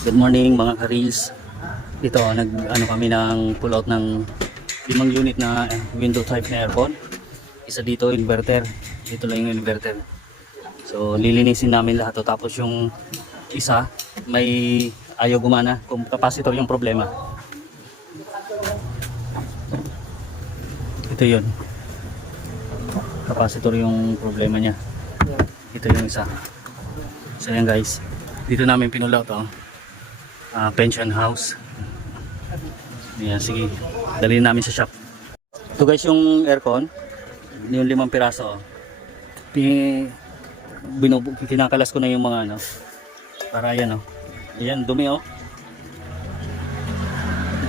Good morning mga ka-reels. Dito nag kami ng pull out ng 5 unit na window type na aircon. Isa dito inverter. Dito lang yung inverter. So lilinisin namin lahat to. Tapos yung isa may ayaw gumana. Kung capacitor yung problema. Ito yun. Capacitor yung problema niya. Ito yung isa. So yan guys. Dito namin pinulaw to. Pension house. Yan, sige. Dalhin namin sa shop. Ito guys yung aircon. Yung 5 piraso. Kinakalas ko na yung mga ano. Para yan oh. Ayan, dumi oh.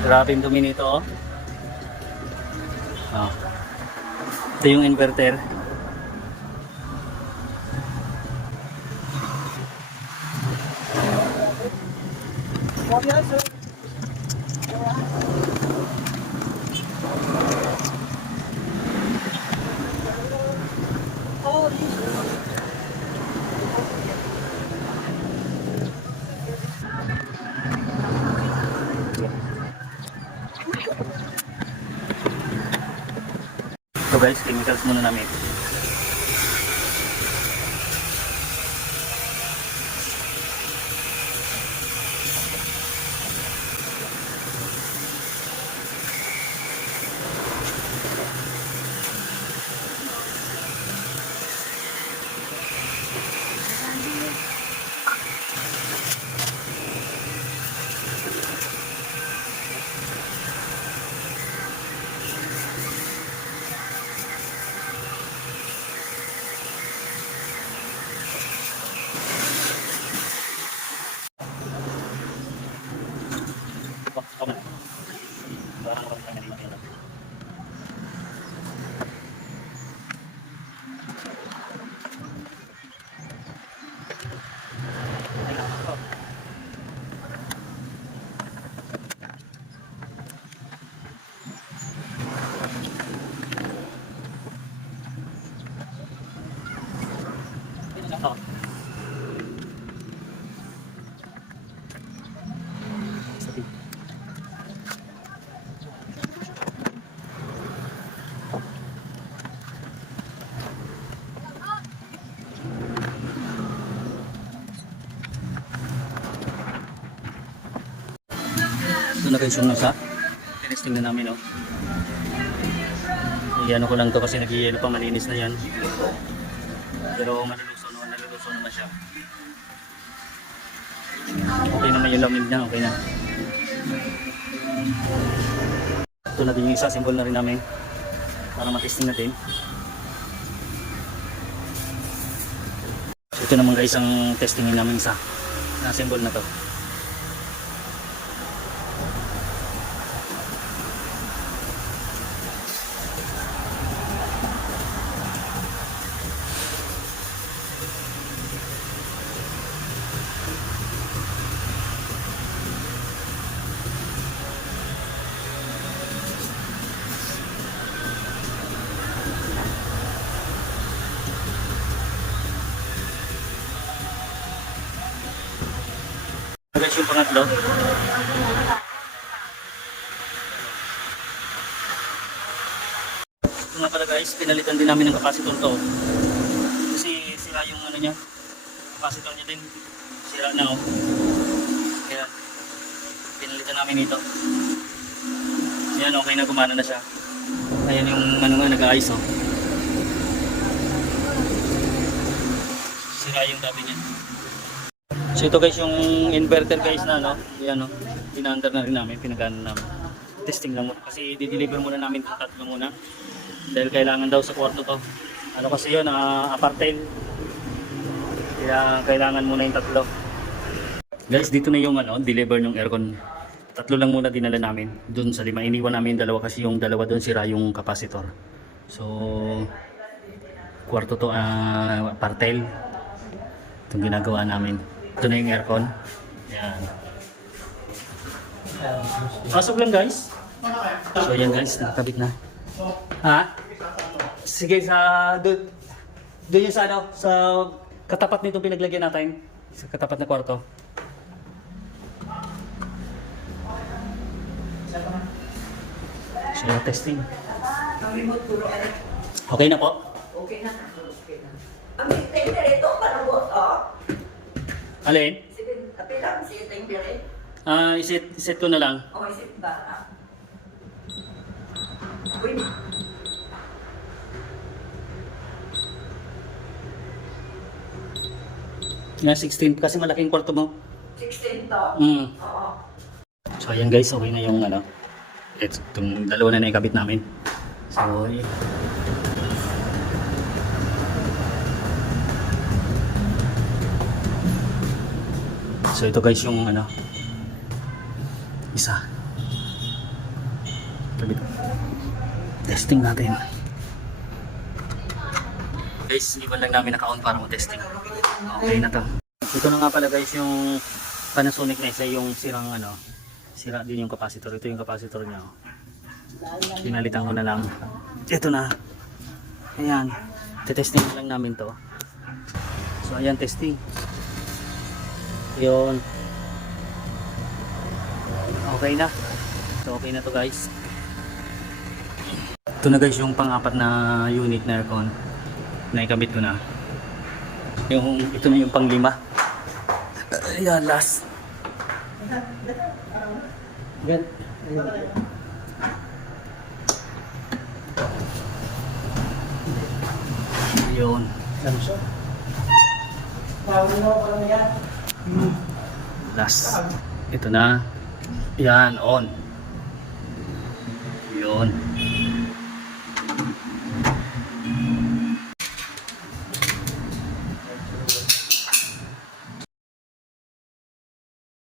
Grabe yung dumi nito oh. Ito yung inverter. So guys, chemicals muna namin. Ito na guys yung nasa. Tinesting na namin oh. Iyan ko lang to kasi nag-yelo pa, malinis na yan. Pero naluluso naman siya. Okay naman yung lamig niya, okay na. Ito na din yung isa, symbol na rin namin. Para matesting natin. So, ito naman guys ang testingin namin isa. Na symbol na to. Guys, yung pangatlo. Ito nga pala guys, pinalitan din namin ng capacitor to. Kasi sira yung ano niya. Capacitor niya din. Sira na oh. Kaya pinalitan namin ito. Yan, okay na, gumana na siya. Ayan yung ano nga, nag-aayos oh. Sira yung tabi niya. So ito guys yung inverter guys na no, yan no, pina-under na rin namin, pinagana namin. Testing lang muna kasi di-deliver muna namin itong tatlo muna. Dahil kailangan daw sa kwarto to. Ano kasi yun, apartheid. Kaya kailangan muna yung tatlo. Guys, dito na yung ano, deliver ng aircon. Tatlo lang muna dinala namin. Doon sa 5, iniwan namin dalawa kasi yung dalawa doon sira yung capacitor. So kwarto to, apartheid. Itong ginagawa namin. Ito na yung aircon. Yan. Pasok lang guys. So yan guys, nakakabit na. Ha? Sige, doon yung sa ano, sa katapat nito pinaglagyan natin. Sa katapat na kwarto. So, testing. Ang remote tulo ay Okay na po? okay na. Okay na. Ang tender ito, panubot, oh. Alin? Kapilang si tender eh. Iset ko na lang. O, isip ba? Uy, Nga 16 kasi malaking kwarto mo. 16 to. Mm. Oo. So ayan guys, okay na yung ano. Itong dalawa na naikabit namin. So, so ito guys yung ano. Isa. Kabit. Testing natin. Guys, iwan lang namin naka-on para mo-testing. Okay na to. Ito na nga pala guys yung Panasonic na isa yung sirang ano. Sira din yung capacitor. Ito yung capacitor niya. Oh. Pinalitan ko na lang. Ito na. Ayan. Testing na lang namin to. So ayan, testing. Yun. Okay na. So okay na to guys. Ito na guys yung pang-apat na unit na aircon. Naikabit ko na. Ito na yung pang-5. Ayan, last. Gan. Ayun. Last. Ito na. Yan, on. Yun.